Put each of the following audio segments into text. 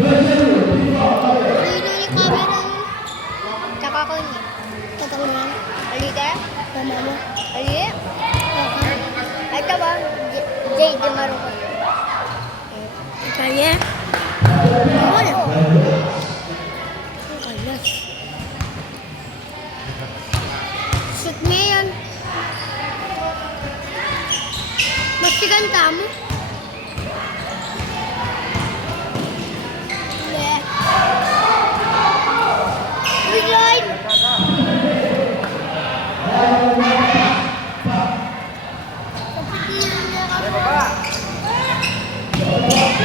Dito ni camera. Tsaka ko niya. Tatang niya. Halika. Tama mo. Halika. Ito ba? Jade Maruka. Kaya? Wala. Kaya. Shoot mo yan. Mas siganta mo. Uy, Lloyd!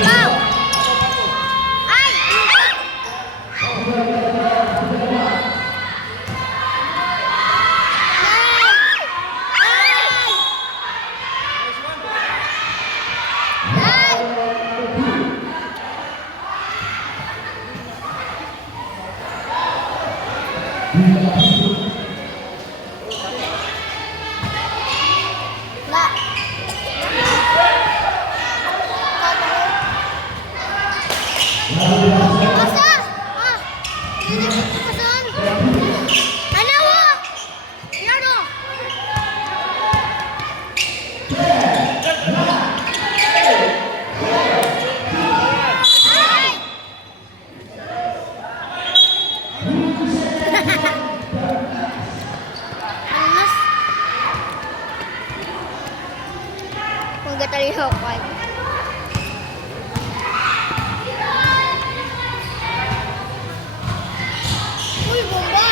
Wow! Ay! Magkatalihokan. Uy, bomba!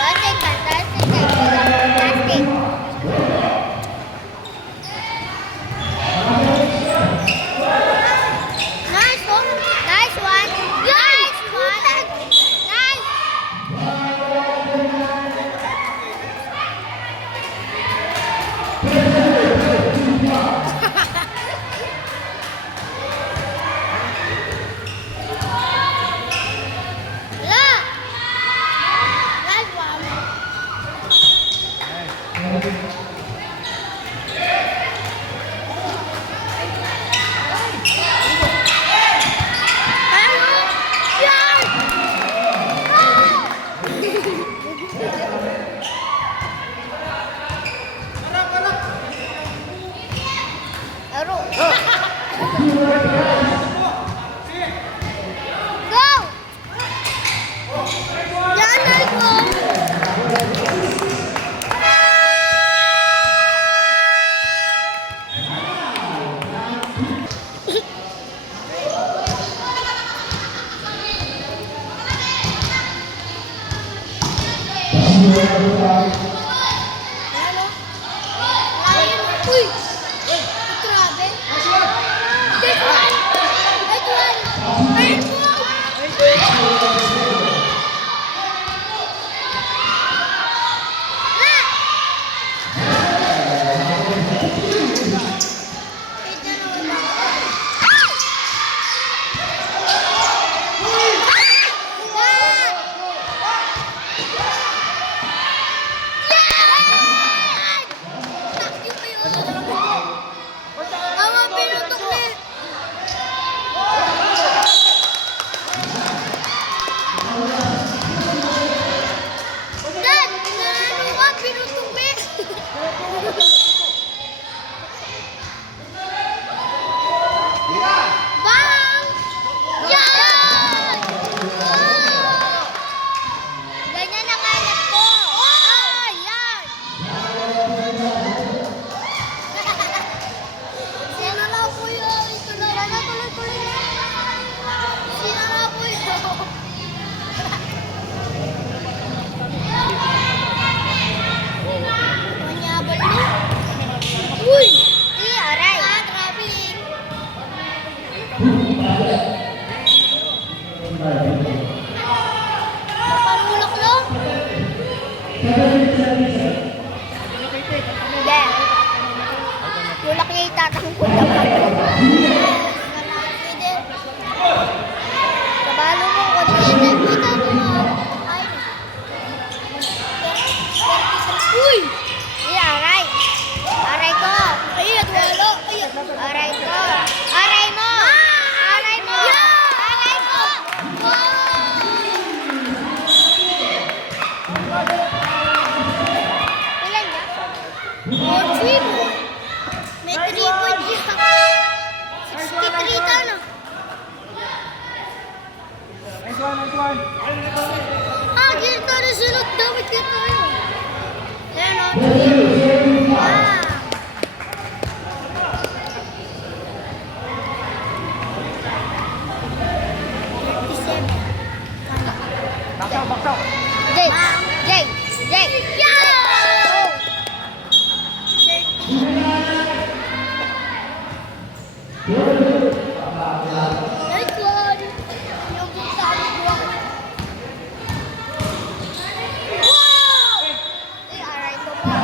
Fantastic, fantastic, fantastic. Nice one! Nice one! Nice one! Nice! Uy! Grabe! This one! This one! one. Ah, dito na sunod. Damit dito yun. Ayan o. Ah. Baksaw. Jay! Jay! Jay! Yeah! Nice one! Yung kita ko. Wow! Eh, aray ko pa.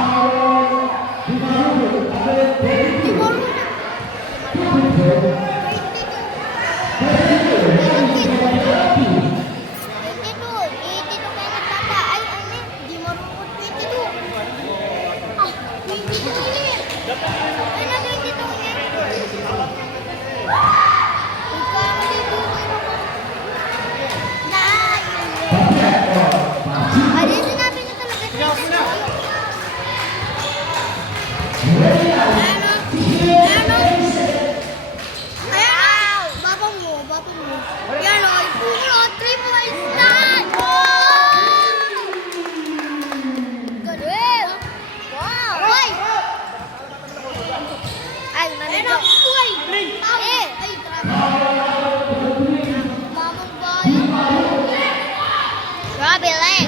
Di mo Grabe lang.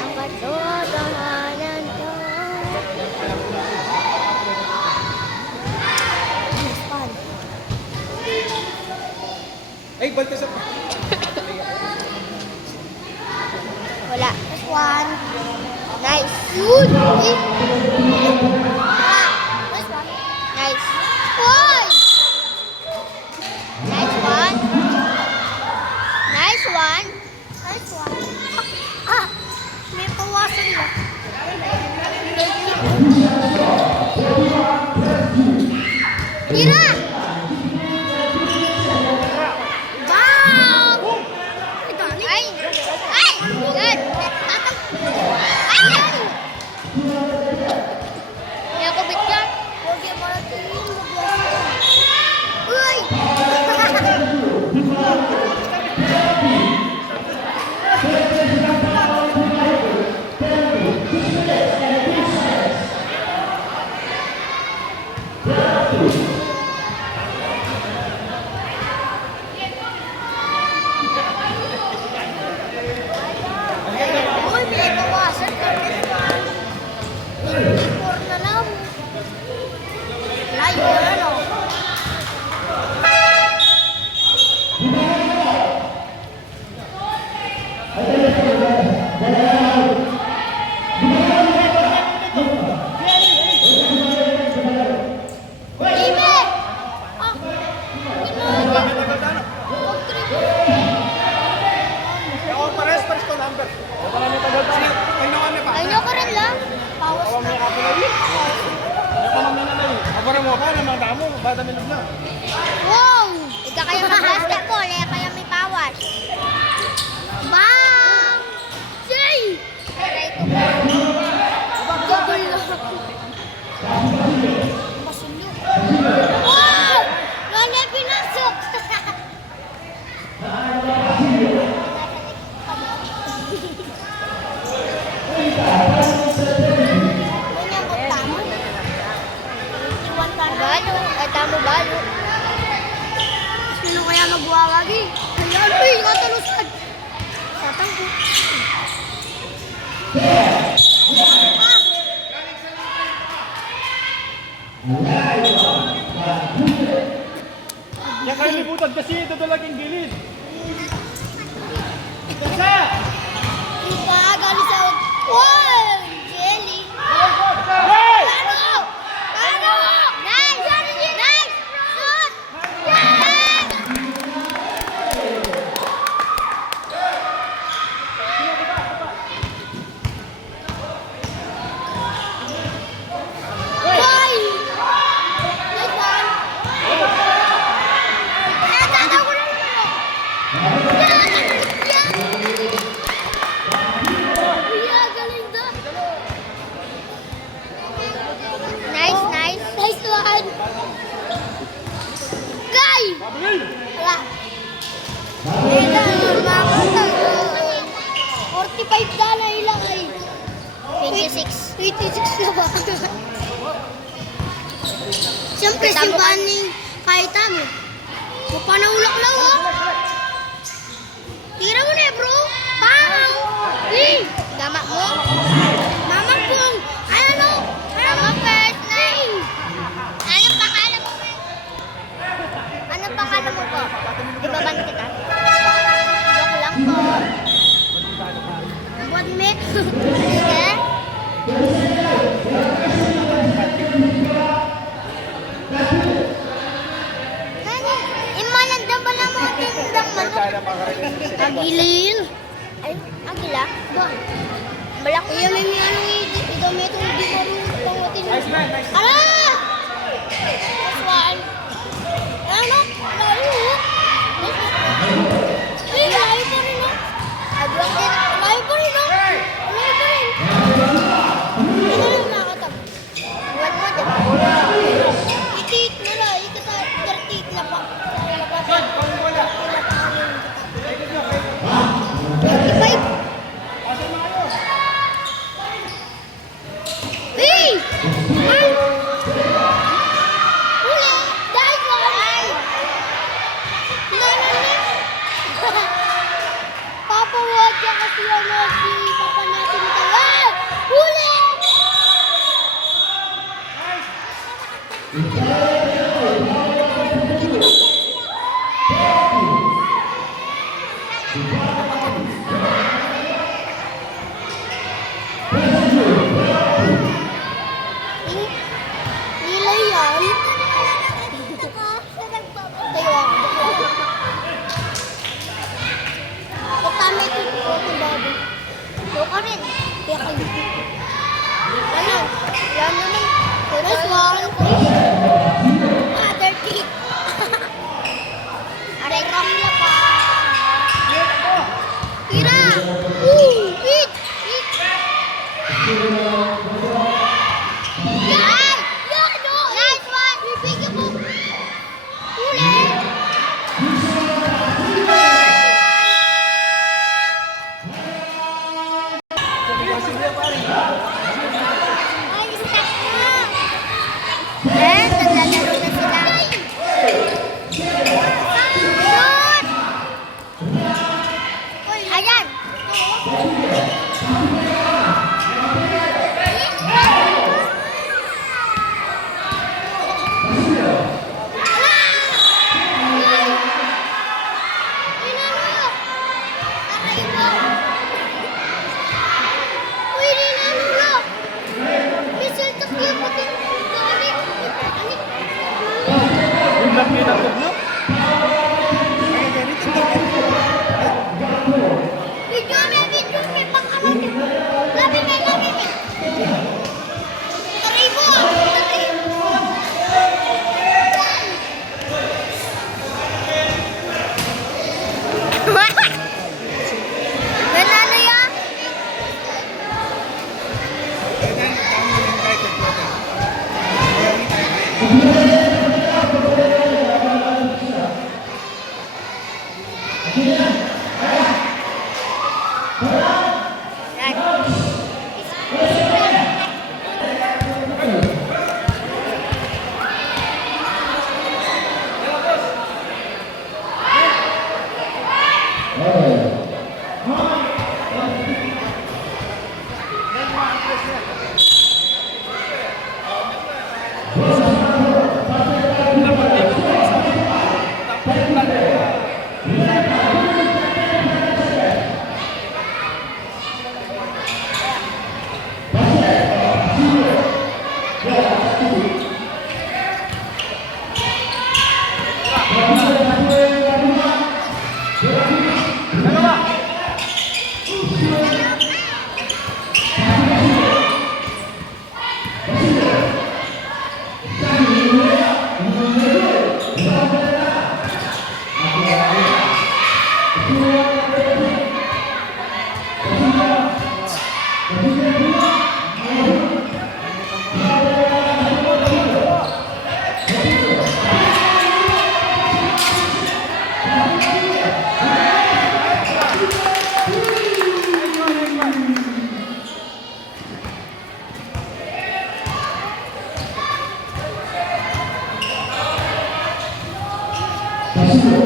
Ang katotohanan ko. Ay, balta sa... Wala. That's one. Nice. Good. Nice one. Nice. One. Nice one. Nice one. Nice one. Ah, may pawasan na. Tira! Ay! Ay! Good! Ay! May ako bit yan. Huwag yung marating. Uy! Uy, may bawasan. Impor na lang. Layo na lang. Ime! Ah! Ako, pares ko number. Marami tagal pa niya. Ay, naman na pa. Ay, ko rin lang. Pawas Ako, may na. kapo na rin. Ako naman na rin. Ako rin mo ka, naman damo. Bata milog na. Wow! Ika kaya mag-basketball, eh kaya may pawas. Bang! Jay! Aray ko pa. Double lang. Masulok. Wow! Lola, pinasok! Balo, ay tamo balo. Sino kaya magwawagi? Ayan, uy, katalusan. Tatangko. Yan kayo libutan kasi ito talagang gilid. Isa! Diba, galing sa... Wow! Jelly! Hey! Ano? Ano? Nice! Nice! Shoot! Yes! Hoy! Nice one! Eh, tataw ko na naman ako. Wala. $45 ilang ay. 26. 26 na ba? Siyempre, simbahan ni Kaitan. Mapanahulak lang, oh. Tira mo na, bro. Pang! Hey! Gamak mo? Mamang pong! Ano? Mamang first name! Anong pangalan mo, bro? Anong pangalan mo po? Di ba ban kita? Joke lang po. Buat met. Sige? Nani? Imananda ba na mga tindang manok? Agilin. Ay, agila? Ba? Balak ko yan may anong idamit kung di marunong pangutin. Ala! That's one. Ano? Layo. Ay, layo pa rin, no? Agwang din. Layo pa rin, no? Layo pa rin. Ano lang nakatab? Buwan mo, diba? Itik na lang. Ikatat. Gartik na pa. Lapapin. Lapapin. 25. Hey! Ay! Huli! Dahil ko! Ay! Papa, wag ka kasi ano si Papa natin ito. Ah! Huli! Nilay yan. Tayo ako. Katama ito po ito, baby. Ito ka rin. Kaya kayo. Ano? Yan naman. There's one. Other kick. Aray, ramla pa. Tira! Hit! Hit! Yan! Yan! Nice one! Bibigyan mo! Huli! Ay, stop na! Naglalaro na sila. Shoot! Ayan! Nanalo yan? Ara!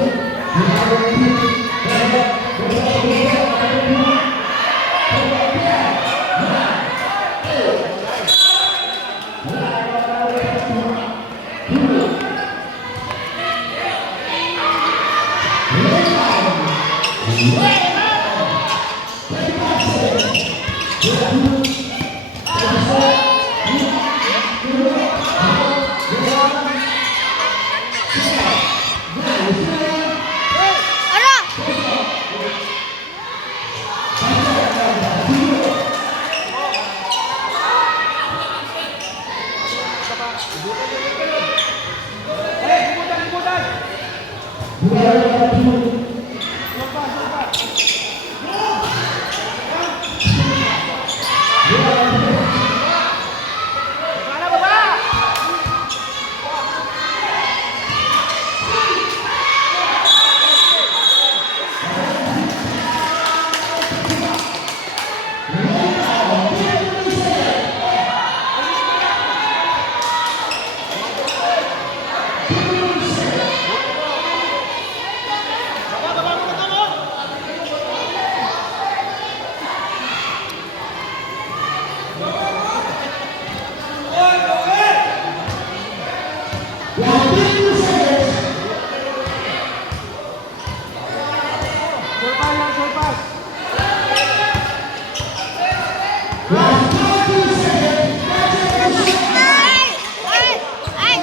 Ay! Ay! Ay!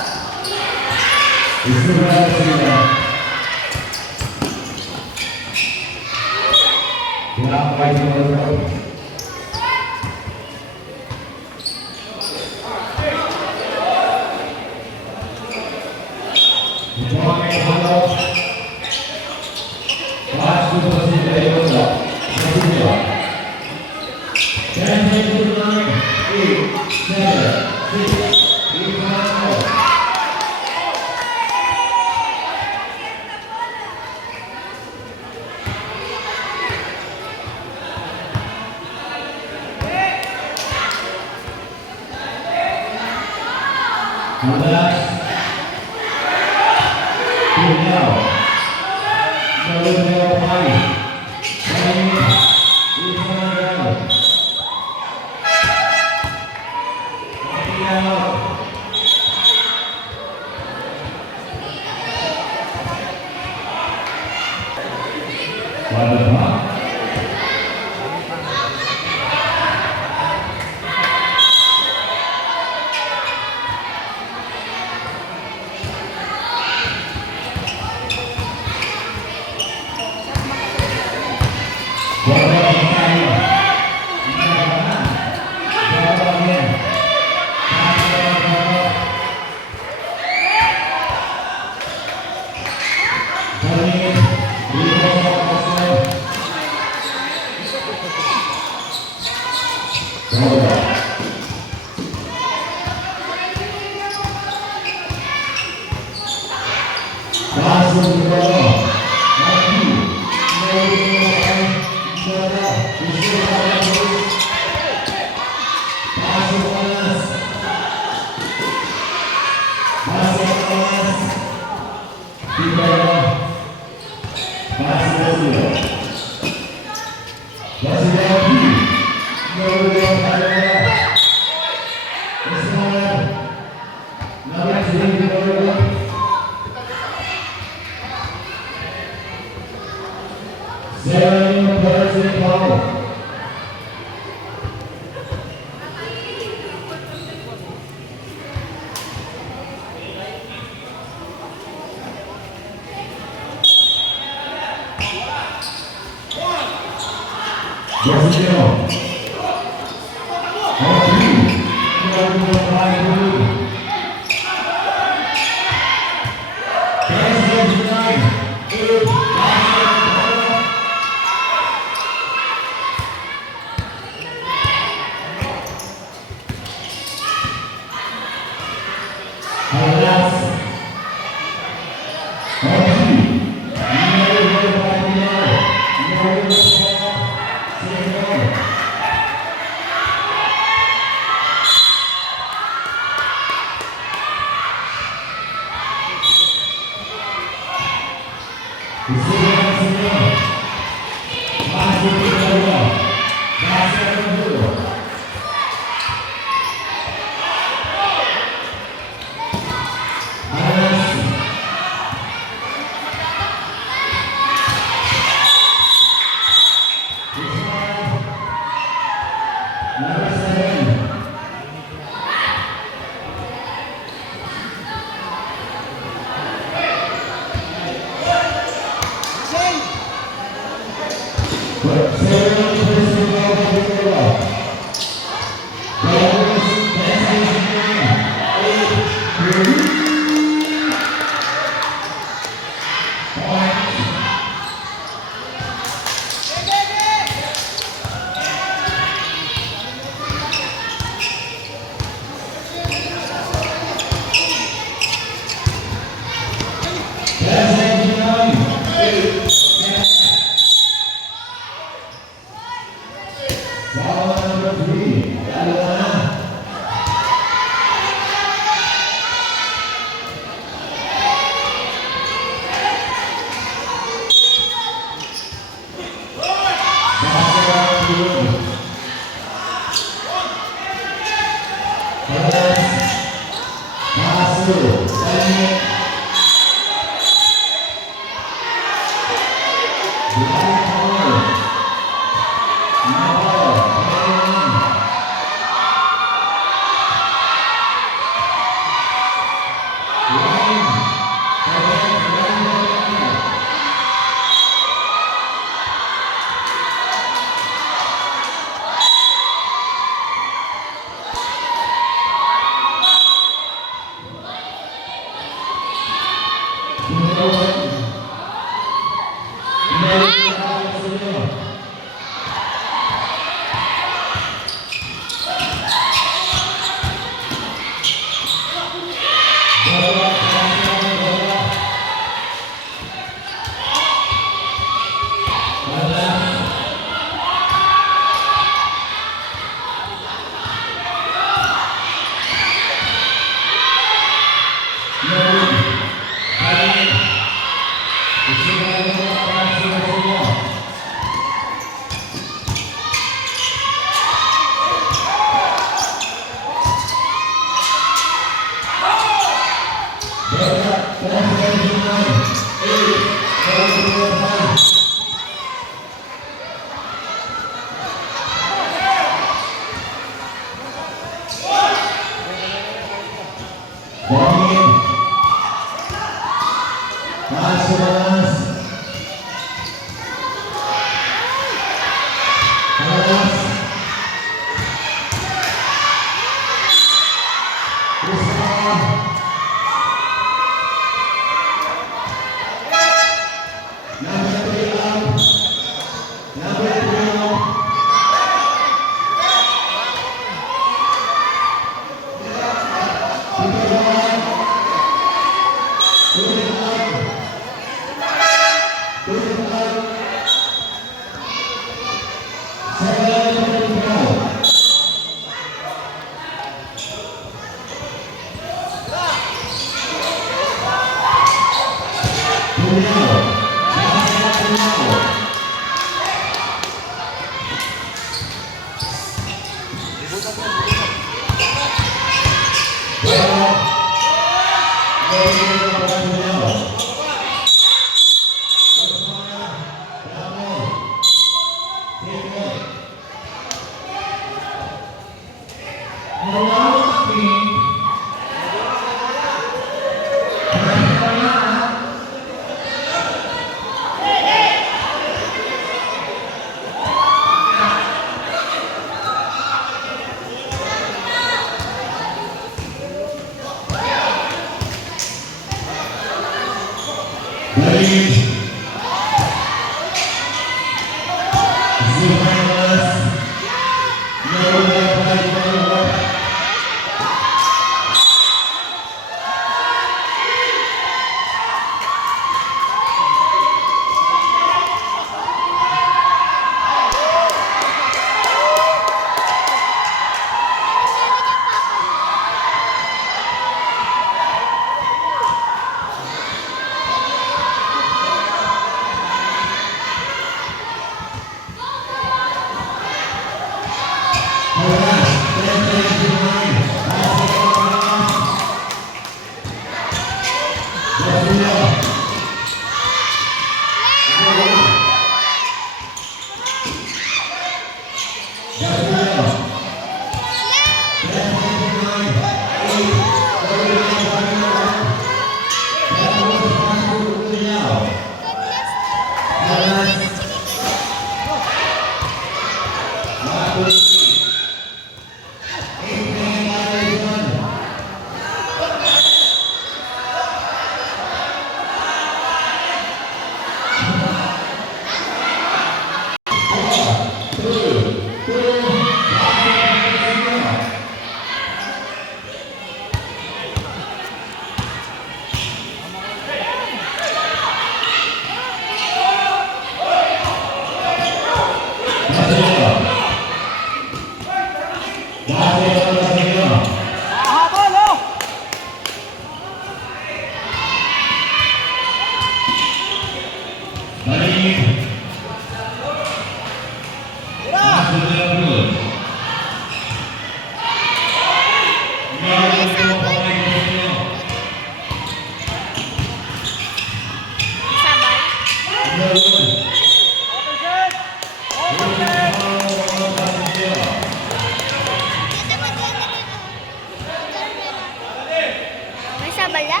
May sabal ya?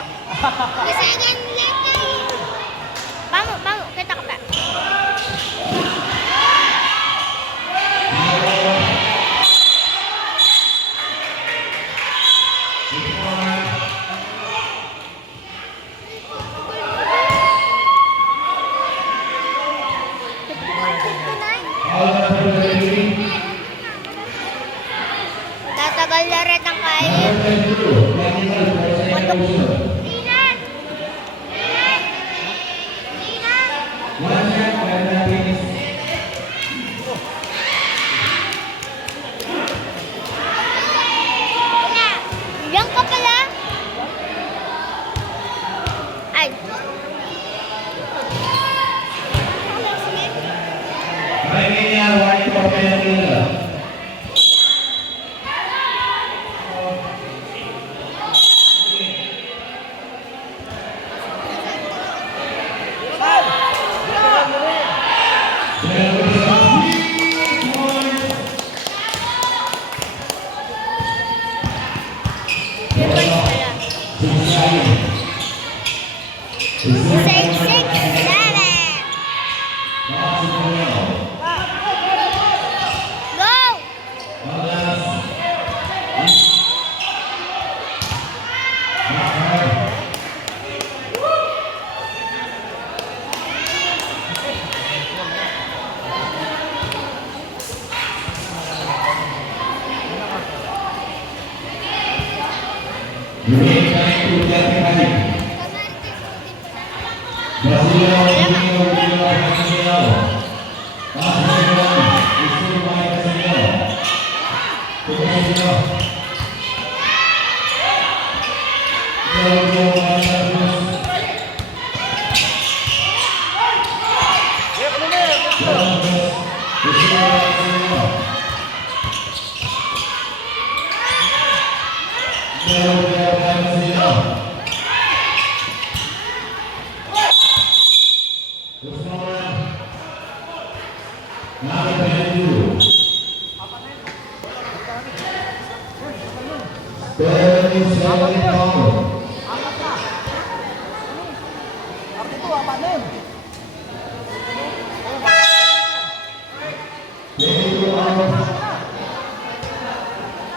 Kasi again, Bangun, bangun, kita ke Pak. Tatagal na rin ang kain. Dinan! Dinan! Dinan! Diyan ka pala? Ay. Six, seven. Go!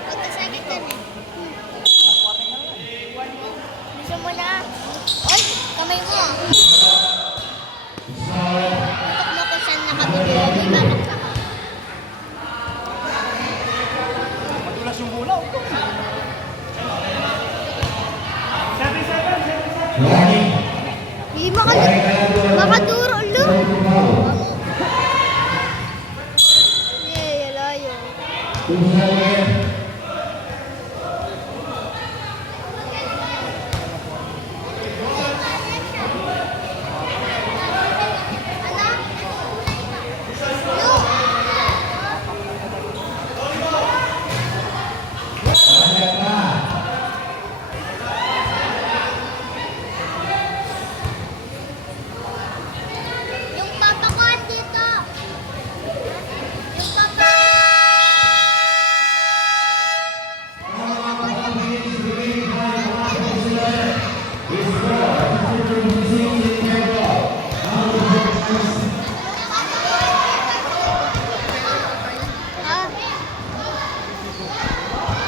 Magkasakit ka na. Gusto mo na? Oy, kamay mo. Tutok mo kung saan nakabili. May balak ka. Madulas yung bulaw. Hindi makaduro lo. Eh, layo. Yung papa ko dito. Yung papa. Ah.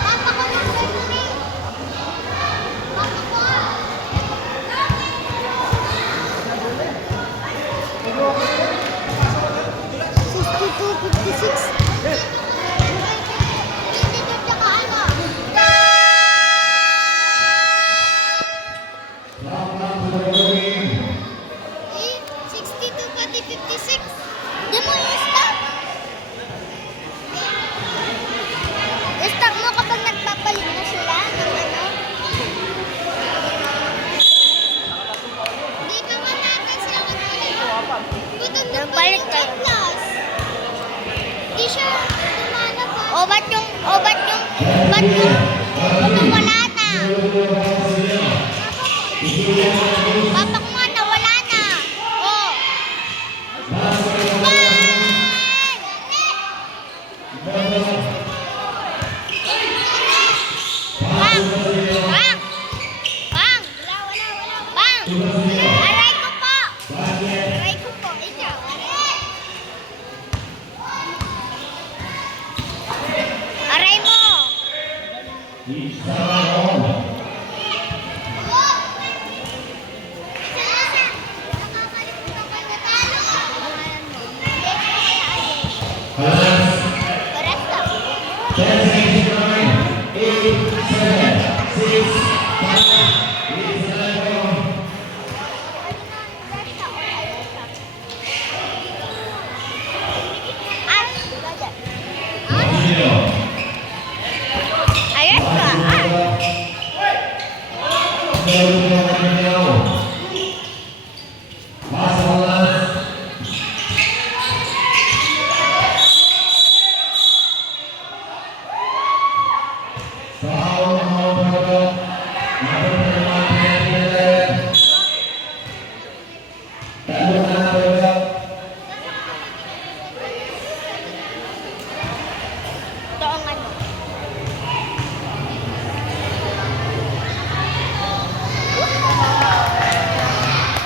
Papa ko yung baby. Papa ko. Di mo i-stop. I-stop mo kapag nagpapalit na sila ng ano. Hindi ka manatay sila kasi. Nagpalit ka. Di siya dumana pa. O ba't yung wala na? Papa ko nga nawala na. Oh. Bang! Bang! Bang! Bang! Aray ko po! Aray ko po. Ikaw. Aray mo! Pares lang. Ayos ka. Ito ang ano.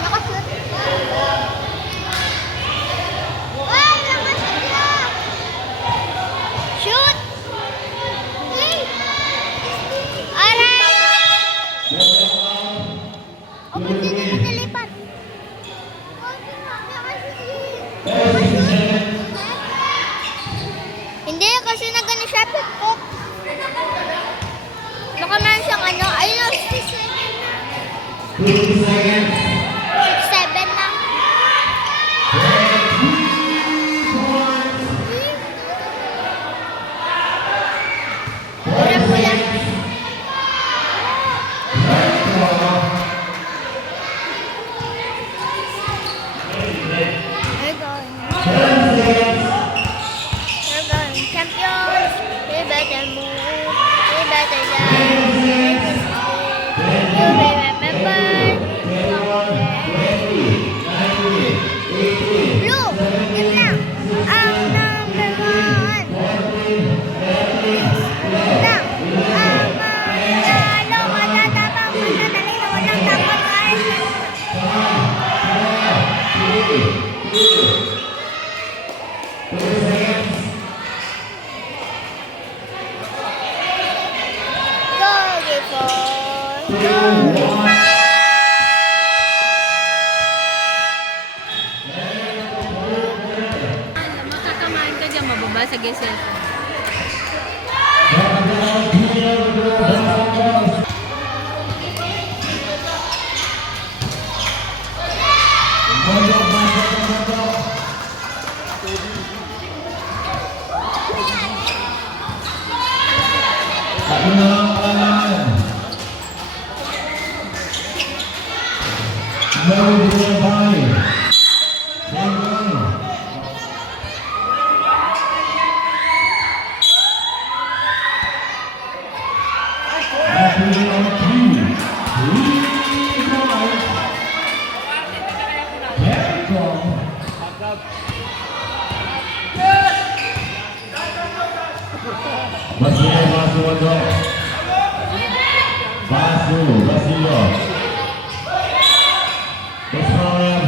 Nakashoot. Ay, nakashoot na. Shoot! Hey! Aray! O, ba't di nila nalipat? Hindi, kasi nagano siya pipot. Baka meron siyang ano, ayun o, 6-7 na. Pula-pula. We're going champions. We better move. We better die. 4, 2-1. Matatamaan ka dyan, mababasag yung cellphone. Satu na lang palaman. No Dubai. Single. Happy on two. 3-5. Very strong. Basilio, Basu untuk Basu, Basilio Australian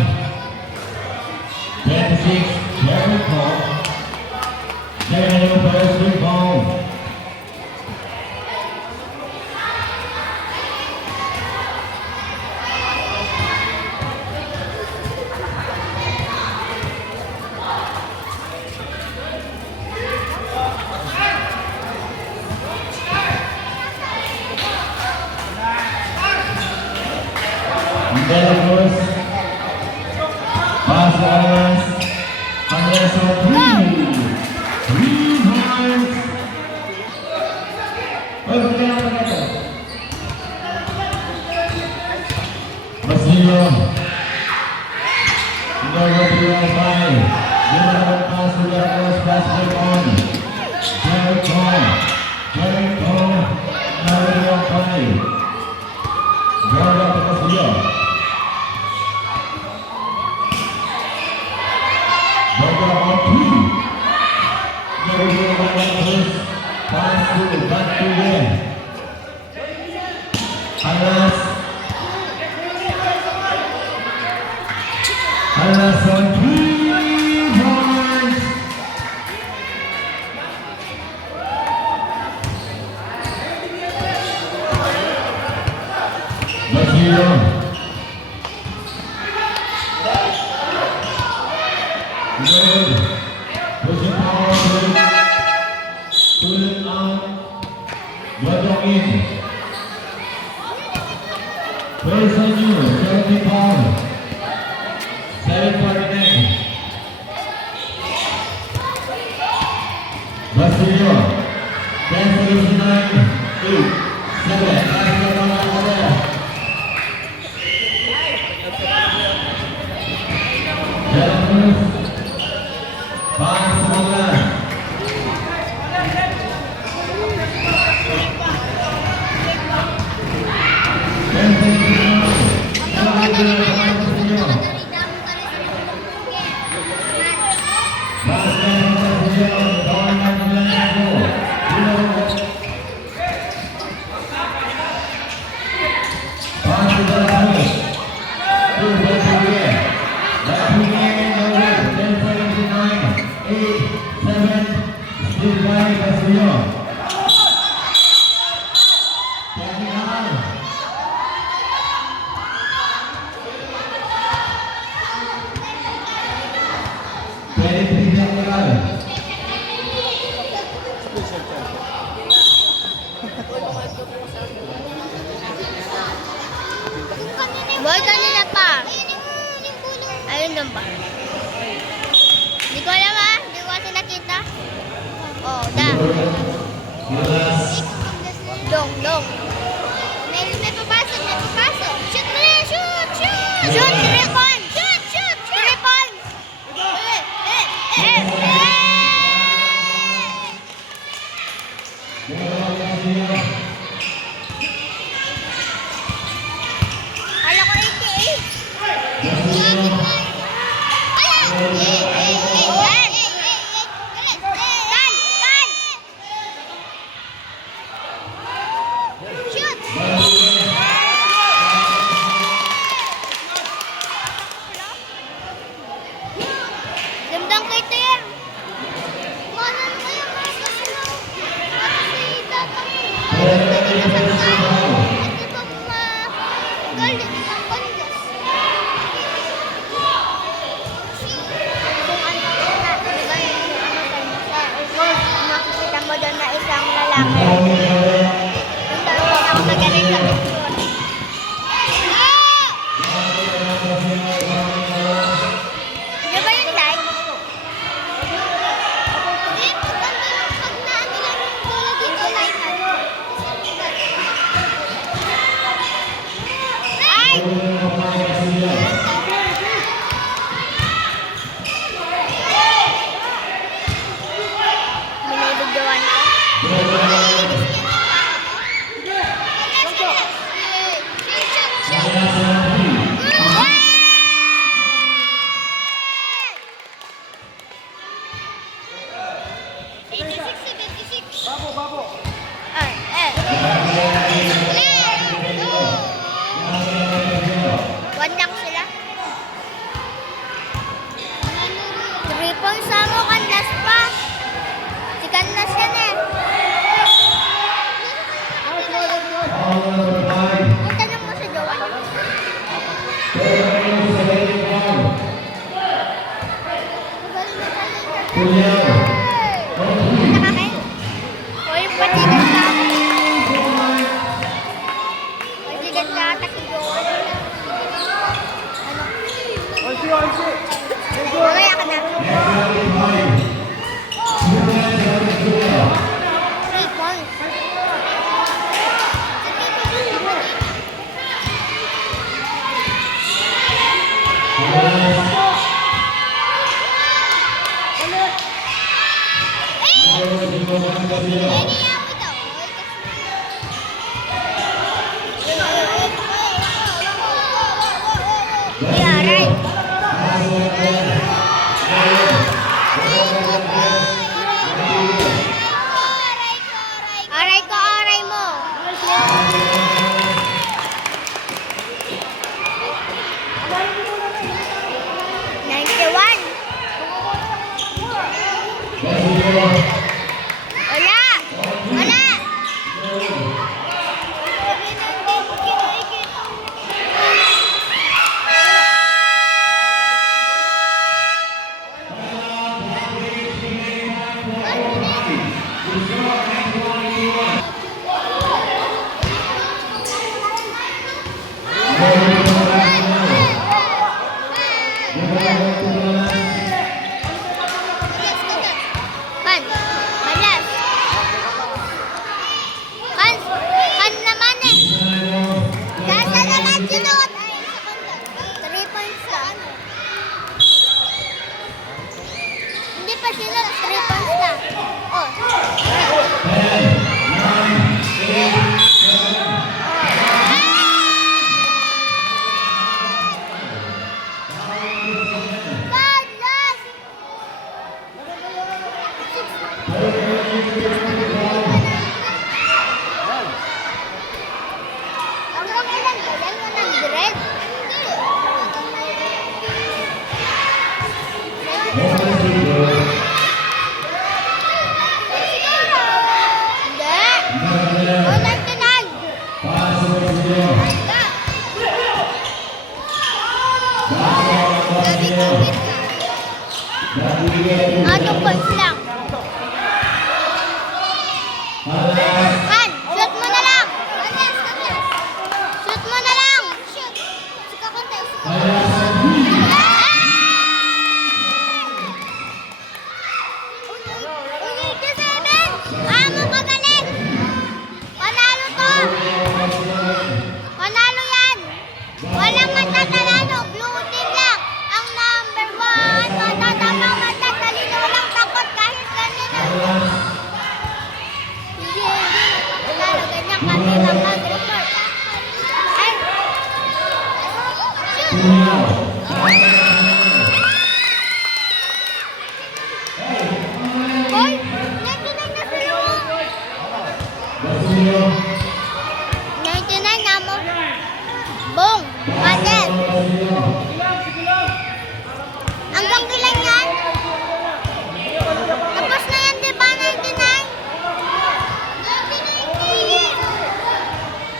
26, Jerry Cole Jerry Lopez, rebound Delacruz Basu Alas Andres on 3 points. Basilio Number 5 Gimana pas Delacruz basket on Jericho Number 5 Ganda ke Basilio Boga on 2 Delacruz Basu back to them Alas on 3 points. Basilio good. Pushing power pull it out. Bottom in. Place on you, 70 pounds. 749. Basilio 10-9, 8, 7. Delacruz Pas Molan Boy, kanina pa. Ayun doon pa. Hindi ko alam ha. Hindi ko kasi nakita. Oh, da. Dong. May papasok. Shoot mo na, shoot. Shoot, 3 points. Shoot. 3 points. Kala ko 88. Shoot! Damdam ko ito yan. Manan ko yung mga kasalaw. At sa itata. lalaki. Yung dalawang magaling sa picture. Di ba yung light? Hindi, pag naano lang yung bola dito, light ano. Ay! Binibigyawan ko. One lang sila. 3 points sa mo, kandas pa. Si kandas yan eh. Foul number 5. Ang tanong mo sa jowa niya. Julio. Nakakin? O yung patigan sa patigan sa atak si jowa. Ano? Mamaya ka na. 3 points. Aray! Aray ko, aray mo! Wala! Wala! Han! Malas! Han naman eh! Nasa naman sunod! 3 points ka. Hindi pa sila 3 points na. Oh. Malas! Hanggang ilan ba yan? 100? Hindi. 199. 2 points lang. Han, shoot mo na lang. Shoot mo na lang. Shoot. Sika ko tayo. Amo pagaling. Panalo to. Panalo yan. Walang matatalano. Blue team lang. Ang number 1. Matatamang matatalino. Walang takot kahit kanina. Hindi. Panalo. Ganyan kami lang mag-report. Ay. Hoy! Nandiyan na sila. 99 na mo. Bong! Patel! Hanggang ilan yan? Tapos na yan, di ba? 99?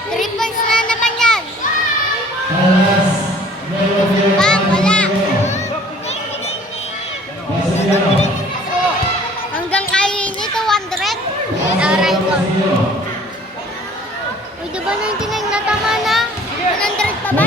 3 points na naman yan. Bang! Wala! Hanggang kayo nito 100? Aray ko. Uy, diba 99 na tama na? 100 pa ba?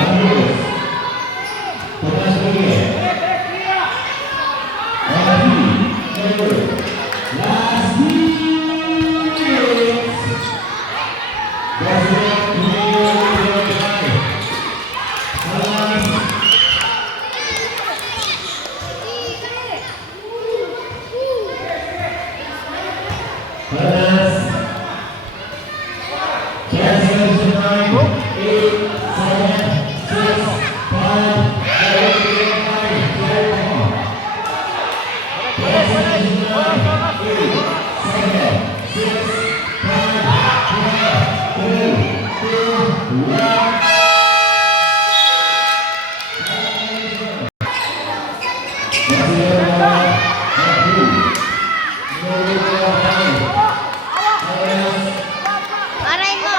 Aray mo.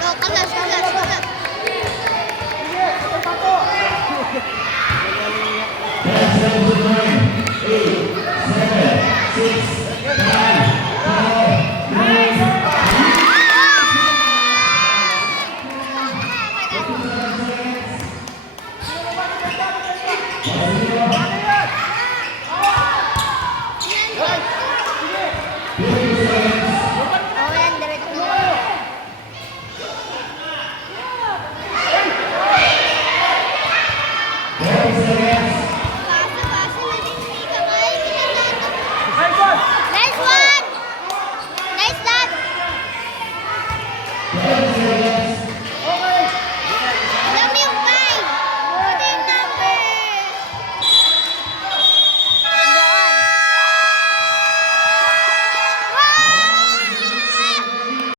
Go, kalas, kalas, kalas. Oh, yan, diretso mo. Basa-basa na din, hindi ka kaya pinaglato. Nice one! Nice that!